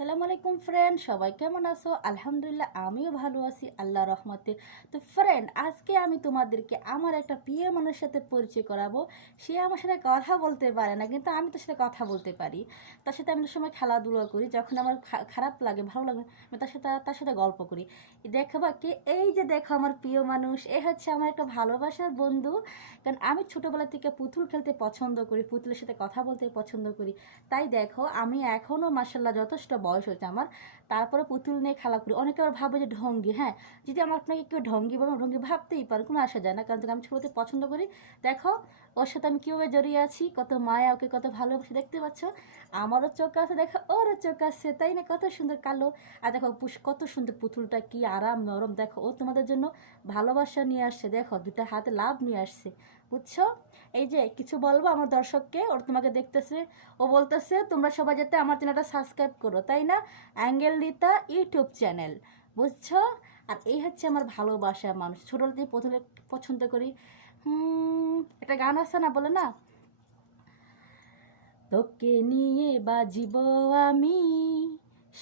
আসসালামু আলাইকুম ফ্রেন্ড, সবাই কেমন আছো? আলহামদুলিল্লাহ, আমিও ভালো আছি আল্লাহ রহমতে। তো ফ্রেন্ড, আজকে আমি তোমাদেরকে আমার একটা প্রিয় মানুষের সাথে পরিচয় করাবো। সে আমার সাথে কথা বলতে পারে না, কিন্তু আমি তার সাথে কথা বলতে পারি। তার সাথে আমি সময় খেলাধুলা করি, যখন আমার খারাপ লাগে, ভালো লাগে, আমি তার সাথে গল্প করি। দেখবা কে? এই যে দেখো, আমার প্রিয় মানুষ, এ হচ্ছে আমার একটা ভালোবাসার বন্ধু। কারণ আমি ছোটোবেলা থেকে পুতুল খেলতে পছন্দ করি, পুতুলের সাথে কথা বলতে পছন্দ করি। তাই দেখো, আমি এখনও মার্শাল্লাহ যথেষ্ট বয়স হয়েছে আমার, তারপরে পুতুল নিয়ে খেলা করি। অনেকে আবার ভাবে যে ঢঙ্গি। হ্যাঁ, যদি আমার আপনাকে কেউ ঢঙ্গি বলে, ঢঙ্গি ভাবতেই পারে, কোনো আসা যায় না, কারণ আমি ছোটোতে পছন্দ করি। দেখো ওর সাথে আমি কীভাবে জড়িয়ে আছি, কত মায়া, ওকে কত ভালোবাসি, দেখতে পাচ্ছ? আমারও চোখ আছে, দেখো ওরও চোখ আছে, তাই না? কত সুন্দর কালো। আর দেখো কত সুন্দর পুতুলটা, কি আরাম নরম। দেখো ও তোমাদের জন্য ভালোবাসা নিয়ে আসছে, দেখো দুটা হাতে লাভ নিয়ে আসছে, বুঝছো? এই যে কিছু বলবো আমার দর্শককে, ওর তোমাকে দেখতেছে, ও বলতেছে তোমরা সবাই যাতে আমার চ্যানেলটা সাবস্ক্রাইব করো, তাই না? অ্যাঙ্গেল রিতা ইউটিউব চ্যানেল, বুঝছো? আর এই হচ্ছে আমার ভালোবাসা মানুষ, ছোটোবেলাতেই প্রথমে পছন্দ করি। একটা গান আছে না, বলে না, তোকে নিয়ে বাজিব আমি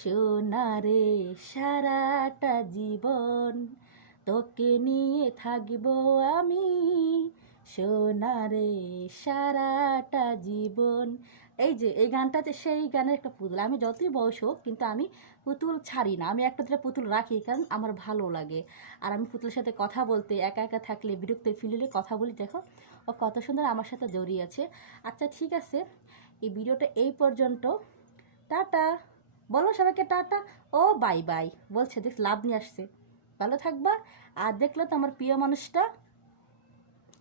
সোনারে সারাটা জীবন, তোকে নিয়ে থাকব আমি সোনারে সারাটা জীবন। এই যে এই গানটাতে সেই গানের একটা পুতুল। আমি যতই বয়স হোক, কিন্তু আমি পুতুল ছাড়ি না, আমি একটা দুটো পুতুল রাখি, কারণ আমার ভালো লাগে। আর আমি পুতুলের সাথে কথা বলতে, একা একা থাকলে বিরক্ত ফিল হলে কথা বলি। দেখো ও কত সুন্দর আমার সাথে জড়িয়ে আছে। আচ্ছা ঠিক আছে, এই ভিডিওটা এই পর্যন্ত। টাটা বলো সবাইকে, টাটা ও বাই বাই বলছে, দেখ লাভ নিয়ে আসছে। ভালো থাকবা। আর দেখলো তো আমার প্রিয় মানুষটা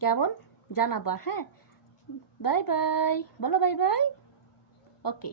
কেমন, জানাবা। হ্যাঁ, বাই বাই বলো, বাই বাই। ওকে।